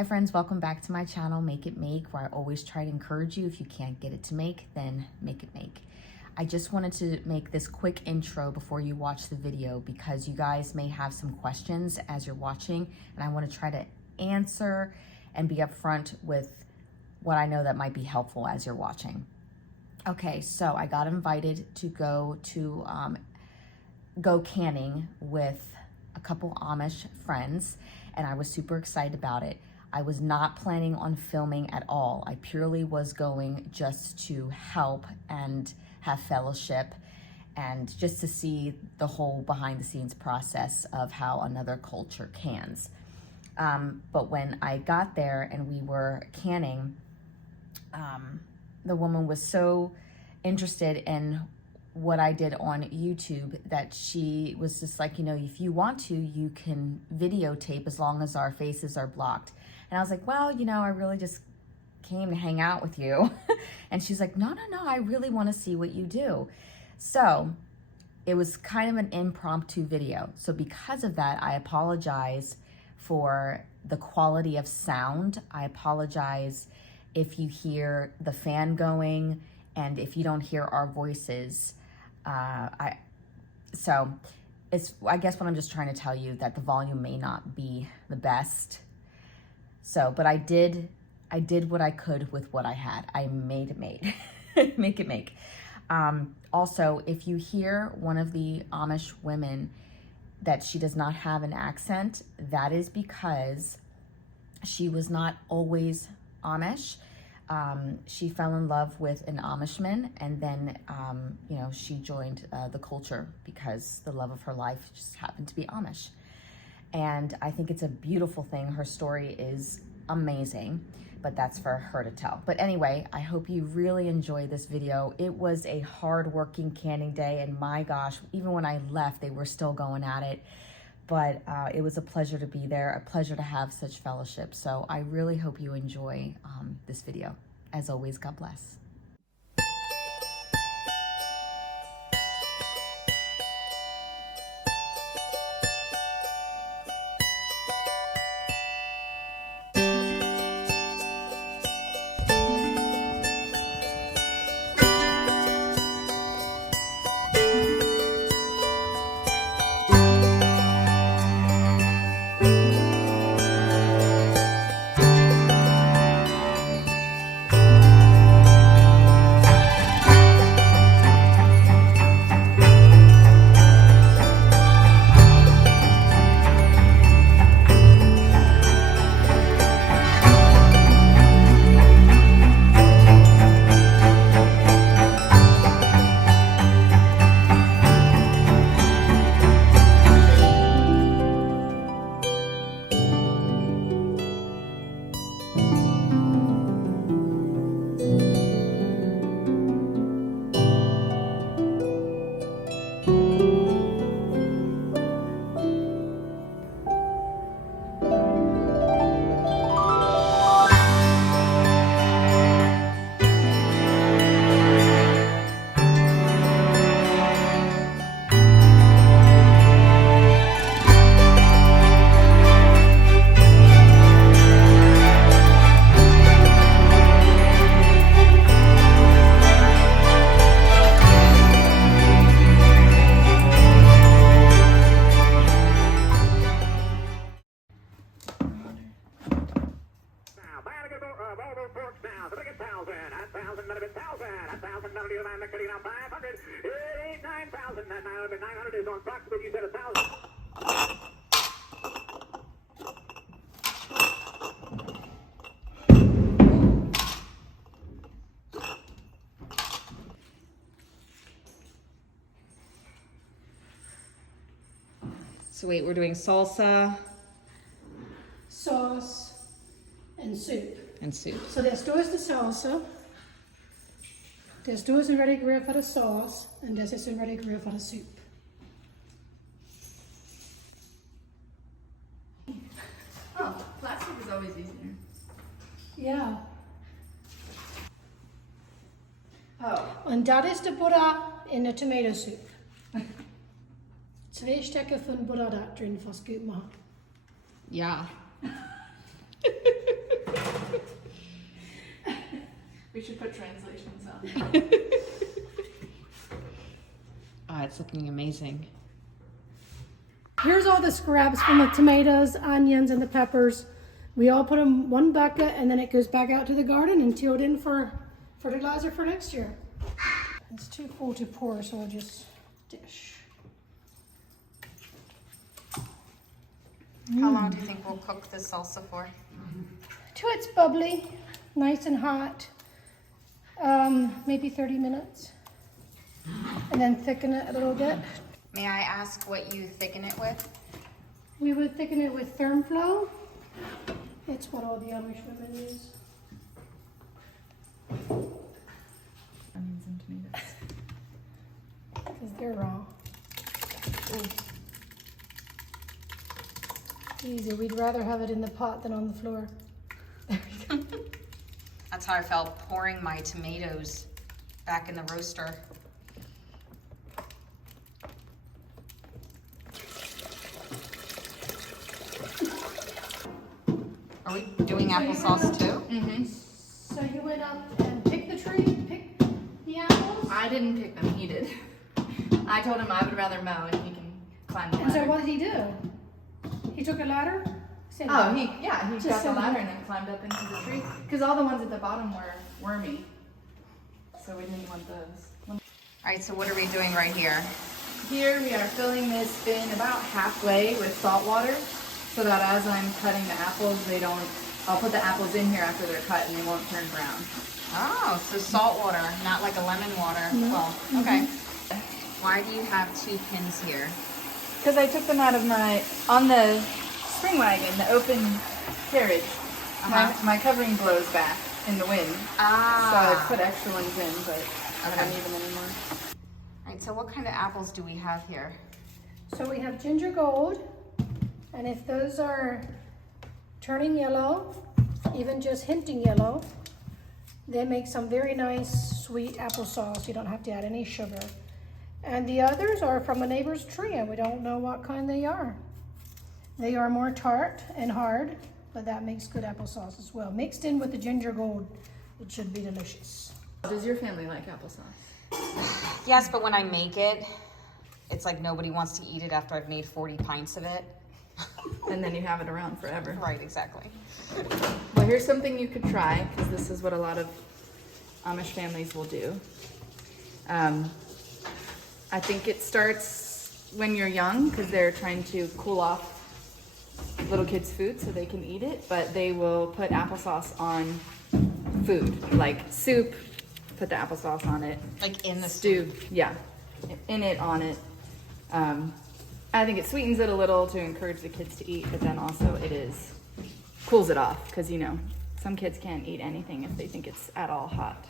Hi friends, welcome back to my channel, Make It Make, where I always try to encourage you. If you can't get it to make, then make it make. I just wanted to make this quick intro before you watch the video because you guys may have some questions as you're watching, and I want to try to answer and be upfront with what I know that might be helpful as you're watching. Okay, so I got invited to go canning with a couple Amish friends, and I was super excited about it. I was not planning on filming at all. I purely was going just to help and have fellowship and just to see the whole behind the scenes process of how another culture cans. But when I got there and we were canning, the woman was so interested in what I did on YouTube that she was just like, you know, if you want to, you can videotape as long as our faces are blocked. And I was like, well, you know, I really just came to hang out with you. And she's like, no, I really want to see what you do. So it was kind of an impromptu video. So because of that, I apologize for the quality of sound. I apologize if you hear the fan going and if you don't hear our voices. I guess what I'm just trying to tell you that the volume may not be the best. So, but I did what I could with what I had. I made it make. Make it make. Also, if you hear one of the Amish women that she does not have an accent, that is because she was not always Amish. She fell in love with an Amishman, and then, you know, she joined the culture because the love of her life just happened to be Amish. And I think it's a beautiful thing. Her story is amazing, but that's for her to tell. But anyway, I hope you really enjoy this video. It was a hard-working canning day, and my gosh, even when I left, they were still going at it. But it was a pleasure to be there, a pleasure to have such fellowship. So I really hope you enjoy this video. As always, God bless. So wait, we're doing salsa, sauce, and soup. So there's dos the salsa, there's dos en ready grill for the sauce, and there's is en ready grill for the soup. Oh, plastic is always easier. Yeah. Oh. Und das ist der Butter in der Tomato Soup. 2 Stücke von Butter da drin, was gut macht. Ja. should put translations on. Ah, it's looking amazing. Here's all the scraps from the tomatoes, onions, and the peppers. We all put them in one bucket, and then it goes back out to the garden and tilled in for fertilizer for next year. It's too full to pour, so I'll just dish. How long do you think we'll cook this salsa for? Till it's bubbly, nice and hot. Maybe 30 minutes. And then thicken it a little bit. May I ask what you thicken it with? We would thicken it with therm flow. It's what all the Amish women use. Onions and tomatoes. Because they're raw. Ooh. Easy. We'd rather have it in the pot than on the floor. That's how I felt pouring my tomatoes back in the roaster. Are we doing applesauce too? Mm-hmm. So you went up and picked the the apples? I didn't pick them, he did. I told him I would rather mow and he can climb the And so ladder. what did he do? He took a ladder? Oh, he got the Just ladder and then climbed up into the tree. Because all the ones at the bottom were wormy. So we didn't want those. All right, so what are we doing right here? Here we are filling this bin about halfway with salt water so that as I'm cutting the apples, I'll put the apples in here after they're cut and they won't turn brown. Oh, so salt water, not like a lemon water. No. Well, okay. Why do you have 2 pins here? Because I took them out of on the spring wagon, the open carriage, my covering blows back in the wind. Ah. So I put extra ones in, but I don't need them anymore. All right, so what kind of apples do we have here? So we have ginger gold, and if those are turning yellow, even just hinting yellow, they make some very nice sweet applesauce. You don't have to add any sugar. And the others are from a neighbor's tree, and we don't know what kind they are. They are more tart and hard, but that makes good applesauce as well. Mixed in with the ginger gold, it should be delicious. Does your family like applesauce? Yes, but when I make it, it's like nobody wants to eat it after I've made 40 pints of it. And then you have it around forever. Right, exactly. Well, here's something you could try, because this is what a lot of Amish families will do. I think it starts when you're young, because they're trying to cool off little kids' food so they can eat it, but they will put applesauce on food, like soup, put the applesauce on it. Like in the Stew, yeah, in it, on it. I think it sweetens it a little to encourage the kids to eat, but then also cools it off, because some kids can't eat anything if they think it's at all hot.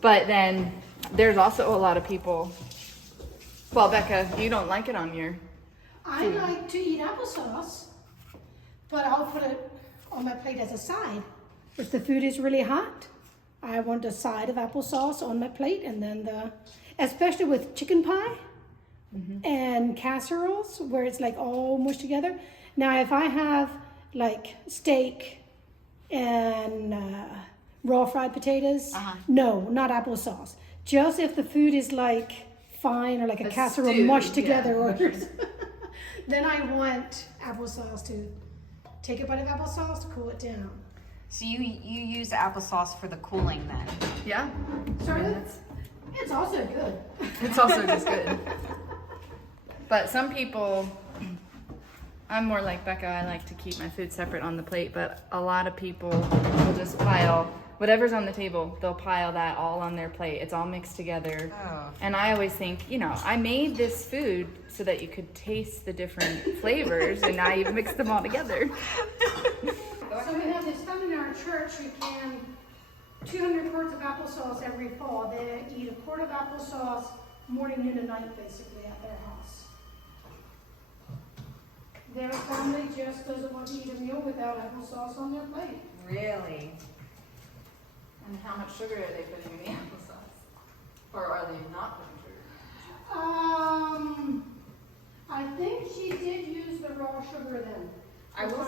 But then there's also a lot of people, well, Becca, you don't like it on your I like to eat applesauce, but I'll put it on my plate as a side. If the food is really hot, I want a side of applesauce on my plate, and then especially with chicken pie and casseroles where it's like all mushed together. Now, if I have like steak and raw fried potatoes, no, not applesauce. Just if the food is like fine or like a casserole stew, mushed together, or mushed. then I want applesauce to take a bite of applesauce to cool it down. So you use applesauce for the cooling then? Yeah. So it's also good. It's also just good. But some people, I'm more like Becca, I like to keep my food separate on the plate, but a lot of people will just pile whatever's on the table, they'll pile that all on their plate. It's all mixed together. Oh. And I always think, I made this food so that you could taste the different flavors, and now you've mixed them all together. So we have this family in our church who can 200 quarts of applesauce every fall. They eat a quart of applesauce morning, noon, and night, basically, at their house. Their family just doesn't want to eat a meal without applesauce on their plate. Really? And how much sugar are they putting in the applesauce? Or are they not putting sugar? I think she did use the raw sugar then. I will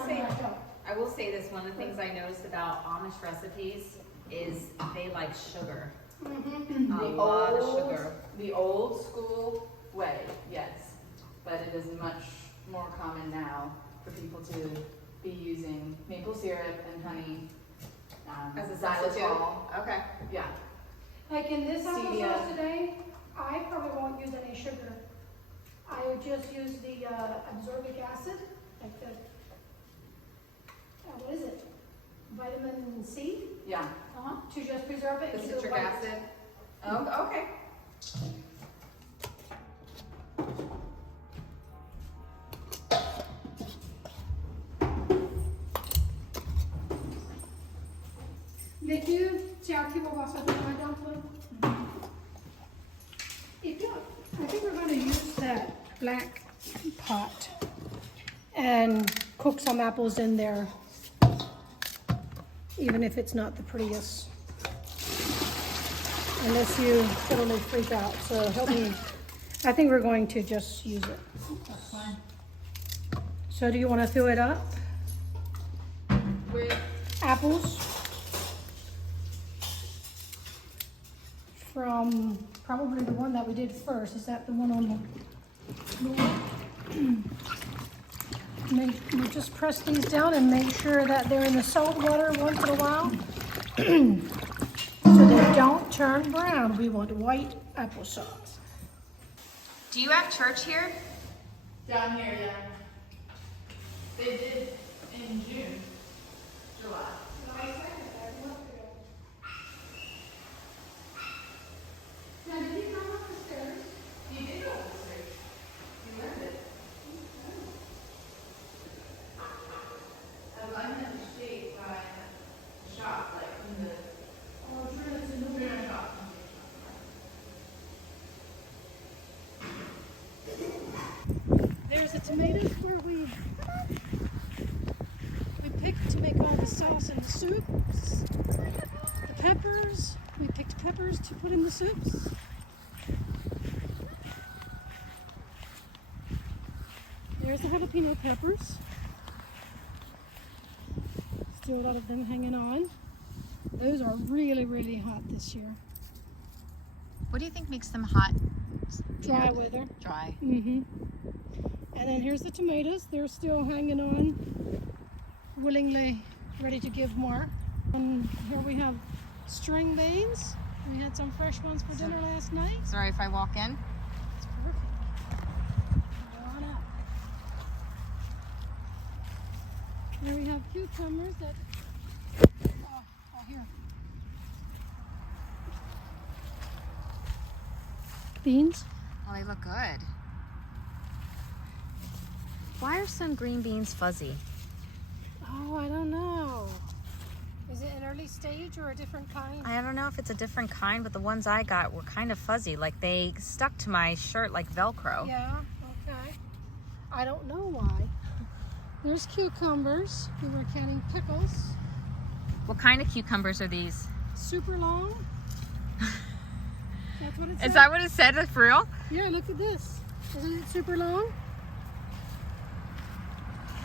say this, one of the things I noticed about Amish recipes is they like sugar. Mm-hmm. A lot of sugar. The old school way, yes. But it is much more common now for people to be using maple syrup and honey As a substitute? xylitol. Okay. Yeah. Like in this Stevia. applesauce today, I probably won't use any sugar. I would just use the absorbic acid, like the, what is it? Vitamin C, Yeah. to just preserve it. The and keep it citric white. acid. Oh, okay. Vet du, jag till vad som är dumpling? I think we're going to use that black pot and cook some apples in there, even if it's not the prettiest. Unless you totally freak out. So help me. I think we're going to just use it. That's fine. So do you want to fill it up? With Apples from probably the one that we did first. Is that the one on the floor? Just press these down and make sure that they're in the salt water once in a while. So they don't turn brown. We want white applesauce. Do you have church here? down here, yeah. They did in June, July. Now, did he come up the stairs? He did go up the stairs. He learned it. I'm in the shade by the shop, like in the Oh, sure, it's in the Bruno shop. There's the tomatoes where we picked to make all the sauce in the soups. The peppers, we picked peppers to put in the soups. There's the jalapeno peppers. Still a lot of them hanging on. Those are really, really hot this year. What do you think makes them hot? Dry weather. Dry. Mm-hmm. And then here's the tomatoes. They're still hanging on, willingly ready to give more. And here we have string beans. We had some fresh ones for dinner last night. Sorry if I walk in. It's perfect. Go on up. Here we have cucumbers that, oh here. Beans. Oh, they look good. Why are some green beans fuzzy? Oh, I don't know. Is it an early stage or a different kind? I don't know if it's a different kind, but the ones I got were kind of fuzzy. Like they stuck to my shirt like Velcro. Yeah, okay. I don't know why. There's cucumbers. We were counting pickles. What kind of cucumbers are these? Super long. That's what it said. Is that what it said for real? Yeah, look at this. Isn't it super long?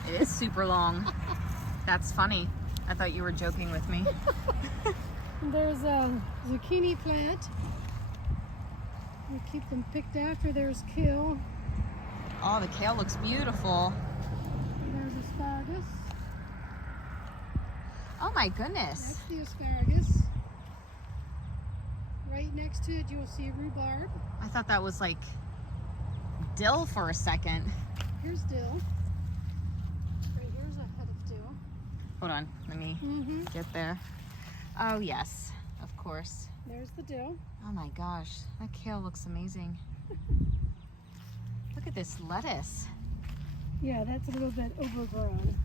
It is super long. That's funny. I thought you were joking with me. There's a zucchini plant. We keep them picked after there's kale. Oh, the kale looks beautiful. There's asparagus. Oh my goodness. That's the asparagus. Right next to it, you'll see rhubarb. I thought that was like dill for a second. Here's dill. Right here's a head of dill. Hold on, let me get there. Oh yes, of course. There's the dill. Oh my gosh, that kale looks amazing. Look at this lettuce. Yeah, that's a little bit overgrown.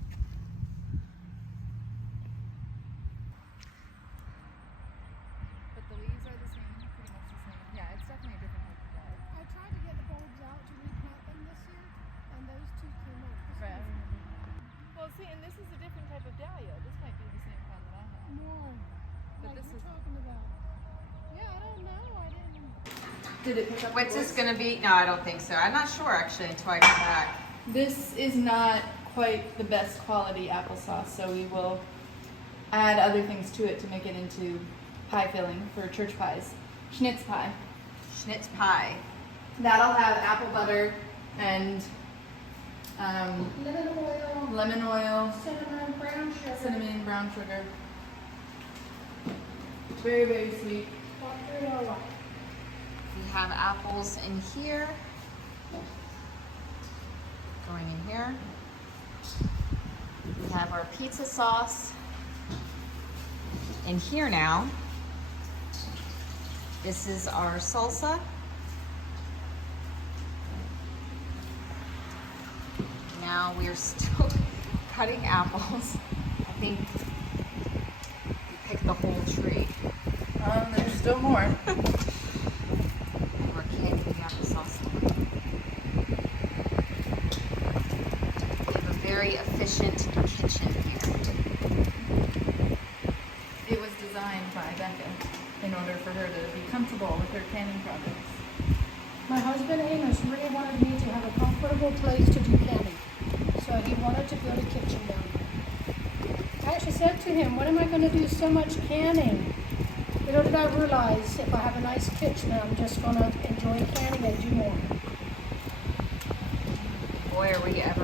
But the leaves are the same, pretty much the same. Yeah, it's definitely a different type of flower. I tried to get the bulbs out to replant them this year, and those two came up. Right. Well, see, and this is a different type of dahlia. This might be the same kind that I have. More. But Like this you're is- talking about. Yeah, I don't know. I didn't. Did it pick up? What's this gonna be? No, I don't think so. I'm not sure actually until I get back. This is not quite the best quality applesauce, so we will add other things to it to make it into pie filling for church pies. Schnitz pie. Schnitz pie. That'll have apple butter and Lemon oil, lemon oil, cinnamon, brown sugar. cinnamon, brown sugar. Very, very sweet. Mozzarella. We have apples in here. Going in here. We have our pizza sauce in here now. This is our salsa. Now we are still cutting apples. I think we picked the whole tree. There's still more. And we're canning the applesauce. We have a very efficient kitchen here. It was designed by Becca in order for her to be comfortable with her canning projects. My husband Amos really wanted me to have a comfortable place to do canning. So he wanted to build a kitchen down there. I actually said to him, when am I going to do so much canning? Little did I realize if I have a nice kitchen, I'm just going to enjoy canning and do more. Boy, are we ever